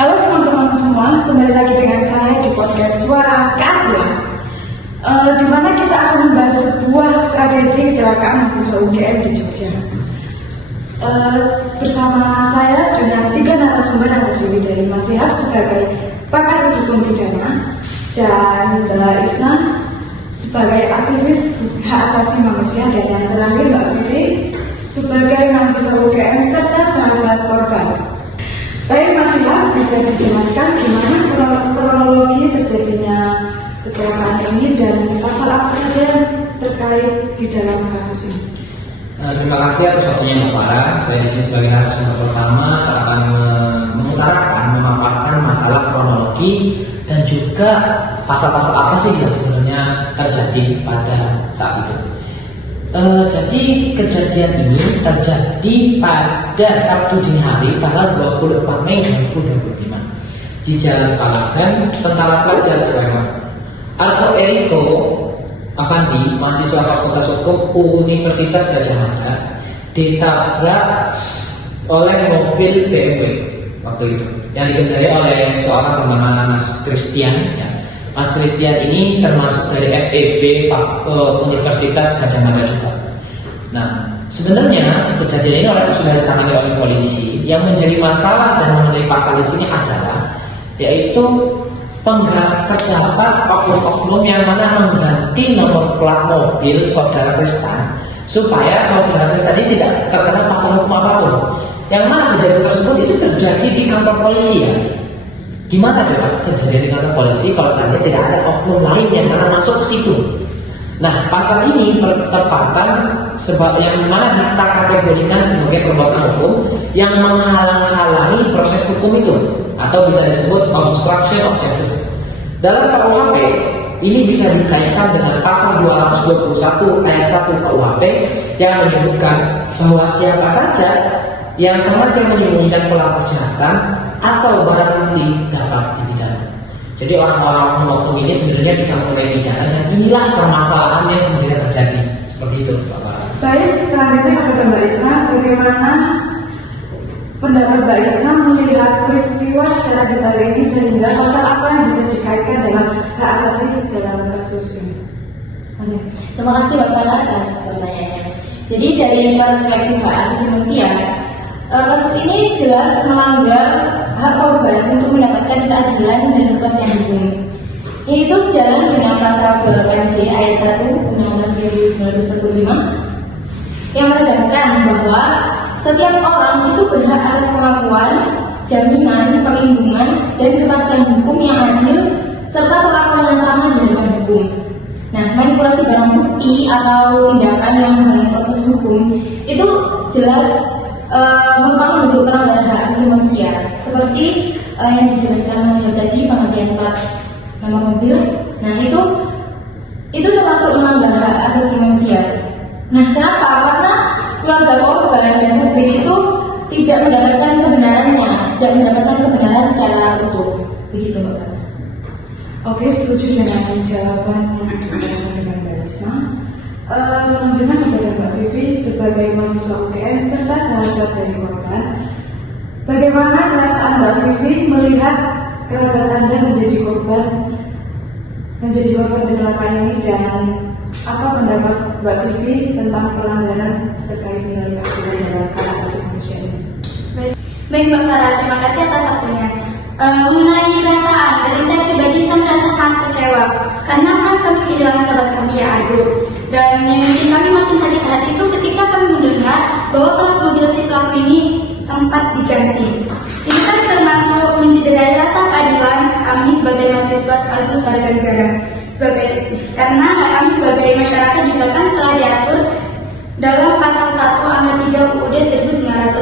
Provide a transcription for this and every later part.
Halo teman-teman semua, kembali lagi dengan saya di podcast Suara Keadilan, di mana kita akan membahas sebuah tragedi kecelakaan mahasiswa UGM di Jogja. Bersama saya dengan 3 narasumber yang terdiri dari Mas Syihab sebagai pakar hukum pidana dan Mbak Isna sebagai aktivis hak asasi manusia, dan yang terakhir Mbak Vivi sebagai mahasiswa UGM serta sahabat korban. Baik, Mas Syihab, bisa dijelaskan gimana kronologi terjadinya kecelakaan ini dan pasal apa saja terkait di dalam kasus ini? Terima kasih atas waktunya Mbak Farah. Saya di sini sebagai narasumber pertama akan mengutarakan, memaparkan masalah kronologi dan juga pasal-pasal apa sih yang sebenarnya terjadi pada saat itu. Jadi kejadian ini terjadi pada Sabtu dini hari tanggal 24 Mei 2025 di Jalan Palagan, Tentara Pelajar Sleman. Alto Eriko Avandi, mahasiswa Fakultas Hukum Universitas Gadjah Mada, ditabrak oleh mobil BMW waktu itu yang dikendarai oleh seorang bernama Mas Christian. Mas Christian ini termasuk dari FEB Universitas Gadjah Mada juga. Nah, sebenarnya kejadian ini sudah ditangani oleh polisi. Yang menjadi masalah dan mengenai pasal di sini adalah yaitu terdapat oknum-oknum yang mana mengganti nomor plat mobil saudara Tristan supaya saudara Tristan ini tidak terkena pasal hukum apapun. Yang mana kejadian tersebut itu terjadi di kantor polisi ya. Gimana coba kejadian di kantor polisi kalau saja tidak ada oknum lain yang mana masuk ke situ? Nah, pasal ini bertepatan sebab yang mana kita kategorikan sebagai perbuatan hukum yang menghalang-halangi proses hukum itu, atau bisa disebut obstruction of justice. Dalam KUHP ini bisa dikaitkan dengan pasal 221 ayat 1 KUHP yang menyebutkan bahwa siapa saja yang sengaja menyembunyikan pelaku kejahatan atau barang bukti dapat dipidana. Jadi orang-orang oknum ini sebenarnya bisa mulai pidana, dan inilah permasalahan yang sebenarnya terjadi. Seperti itu, Pak Farah. Baik, selanjutnya kepada Mbak Isna, bagaimana pendapat Mbak Isna melihat peristiwa secara detail ini sehingga pasal apa yang bisa dikaitkan dengan hak asasi dalam kasus ini? Terima kasih Mbak Farah atas pertanyaannya. Jadi dari perspektif hak asasi manusia, kasus ini jelas melanggar hak korban untuk mendapatkan keadilan dan kepastian hukum. Ini itu sejalan dengan pasal 8D ayat 1 Undang-Undang 1945 yang menegaskan bahwa setiap orang itu berhak atas pengakuan, jaminan, perlindungan, dan kepastian hukum yang adil serta perlakuan yang sama di depan hukum. Nah, manipulasi barang bukti atau tindakan yang menghalangi proses hukum itu jelas merupakan bentuk pelanggaran hak asasi manusia, seperti yang dijelaskan Mas Syihab tadi, penghentian plat nomor mobil. Nah, itu termasuk melanggar hak asasi manusia. Nah, kenapa? Karena keluarga korban dan publik itu tidak mendapatkan kebenarannya, tidak mendapatkan kebenaran secara utuh. Begitu, Mbak. Oke, setuju dengan jawaban yang diberikan dengan Mbak Isna. Selanjutnya kepada Mbak Vivi sebagai mahasiswa UGM serta sahabat dari korban, bagaimana perasaan Mbak Vivi melihat kerabat Anda menjadi korban kecelakaan ini, dan apa pendapat Mbak Vivi tentang pelanggaran terkait nilai keadilan dalam hak asasi manusia ini? Baik Mbak Farah, terima kasih atas waktunya. Mengenai perasaan, dari saya pribadi saya merasa sangat kecewa karena kan kami kehilangan sahabat kami yang Ado, dan yang bikin kami makin sakit hati itu ketika kami mendengar bahwa plat mobil si pelaku ini sempat diganti. Ini kan termasuk mencederai rasa keadilan kami sebagai mahasiswa sekaligus warga negara. Karena hak kami sebagai masyarakat juga kan telah diatur dalam pasal 1 angka 3 UUD 1945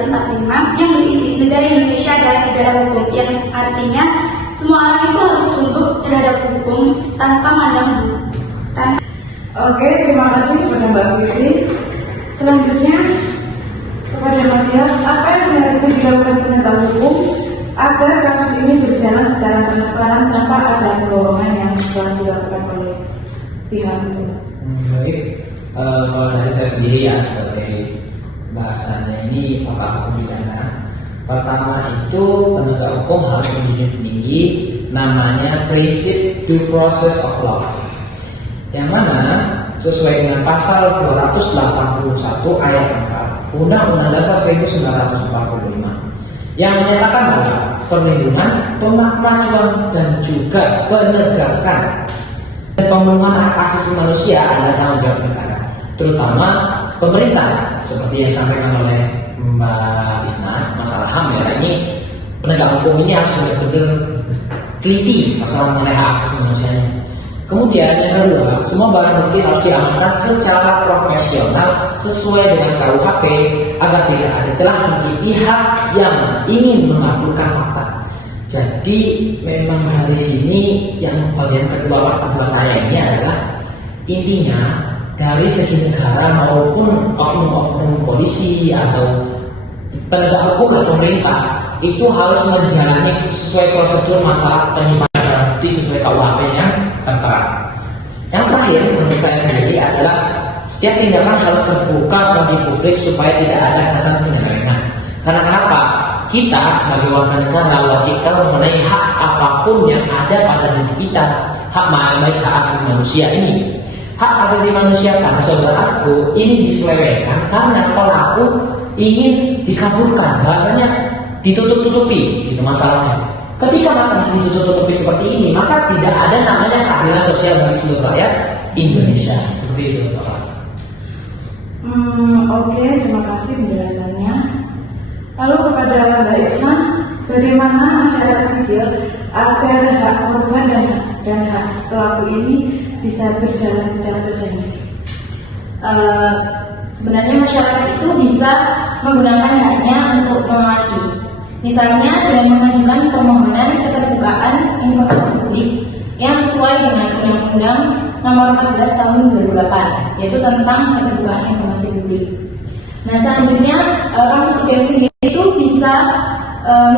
yang berisi negara Indonesia adalah negara hukum, yang artinya semua orang itu harus tunduk terhadap hukum tanpa mandang bulu. Oke, terima kasih kepada Mbak Vivi. Selanjutnya kepada Mas Syihab, apa yang seharusnya dilakukan penegak hukum agar kasus ini berjalan secara transparan tanpa ada kebohongan yang telah dilakukan oleh pihak itu? Baik, kalau dari saya sendiri ya sebagai bahasanya ini pakar hukum pidana, Pertama itu penegak hukum harus menjunjung tinggi namanya prinsip due process of law, yang mana sesuai dengan pasal 281 ayat 4 Undang-Undang Dasar 1945 yang menyatakan bahwa perlindungan, pemakmuran dan juga penegakan dan pemenuhan hak asasi manusia adalah tanggung jawab negara, terutama pemerintah, seperti yang disampaikan oleh Mbak Isna. Masalah HAM ya, ini penegak hukum ini harus benar-benar teliti masalah mengenai hak asasi manusianya. Kemudian yang kedua, semua barang bukti harus diamankan secara profesional sesuai dengan KUHP agar tidak ada celah bagi pihak yang ingin mengabulkan fakta. Jadi memang dari sini yang bagian kedua saya ini adalah intinya dari segi negara maupun oknum-oknum polisi atau penegak hukum atau pemerintah itu harus menjalani sesuai prosedur masalah penyimpanan barang bukti sesuai KUHP yang tertera. Yang terakhir menurut saya sendiri adalah setiap tindakan harus terbuka bagi publik supaya tidak ada kesan penyelewengan. Karena kenapa? Kita sebagai warga negara wajib tahu mengenai hak apapun yang ada pada diri kita, hak baik hak asasi manusia ini. Hak asasi manusia kata saudaraku ini diselewengkan karena pelaku ingin dikabulkan, bahasanya ditutup-tutupi itu masalahnya. Ketika masalah ditutup-tutupi seperti ini, maka tidak ada namanya keadilan sosial bagi seluruh rakyat Indonesia. Seperti itu, Bapak. Oke, terima kasih penjelasannya. Lalu kepada Mbak Isma, bagaimana masyarakat sipil agar hak korban dan hak pelaku ini bisa berjalan secara terjamin? Sebenarnya masyarakat itu bisa menggunakan haknya untuk mengawasi. Misalnya dengan mengajukan permohonan keterbukaan informasi publik yang sesuai dengan Undang-Undang Nomor 14 Tahun 2008, yaitu tentang keterbukaan informasi publik. Nah, selanjutnya kampus UGM sendiri itu bisa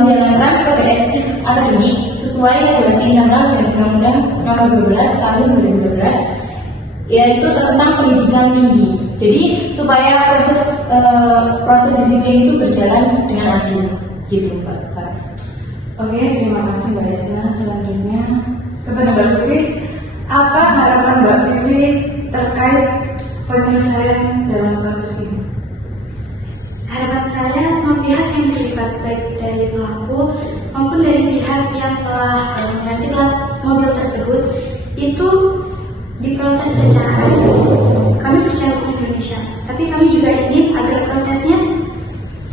menjalankan kode etik akademik sesuai regulasi internal dari Undang-Undang Nomor 12 Tahun 2012, yaitu tentang pendidikan tinggi. Jadi supaya proses disiplin itu berjalan dengan adil. Gitu, Pak. Oke, terima kasih Mbak Isna. Selanjutnya kepada Mbak Vivi, apa harapan Mbak Vivi terkait penyelesaian dalam kasus ini? Harapan saya semua pihak yang terlibat, baik dari pelaku maupun dari pihak yang telah mengganti plat mobil tersebut, itu diproses secara adil. Kami percaya hukum Indonesia, tapi kami juga ingin agar prosesnya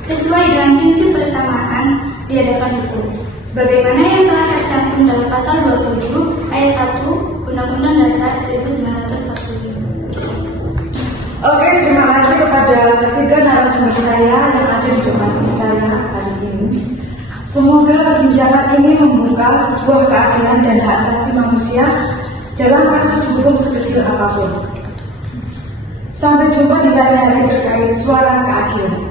sesuai dengan prinsip persamaan di hadapan hukum, sebagaimana yang telah tercantum dalam pasal 27 ayat 1 Undang-Undang Dasar 1945. Oke, terima kasih kepada ketiga narasumber saya yang ada di depan saya kali ini. Semoga perbincangan ini membuka sebuah keadilan dan hak asasi manusia dalam kasus hukum sekecil apapun. Sampai jumpa di lain hari terkait suara keadilan.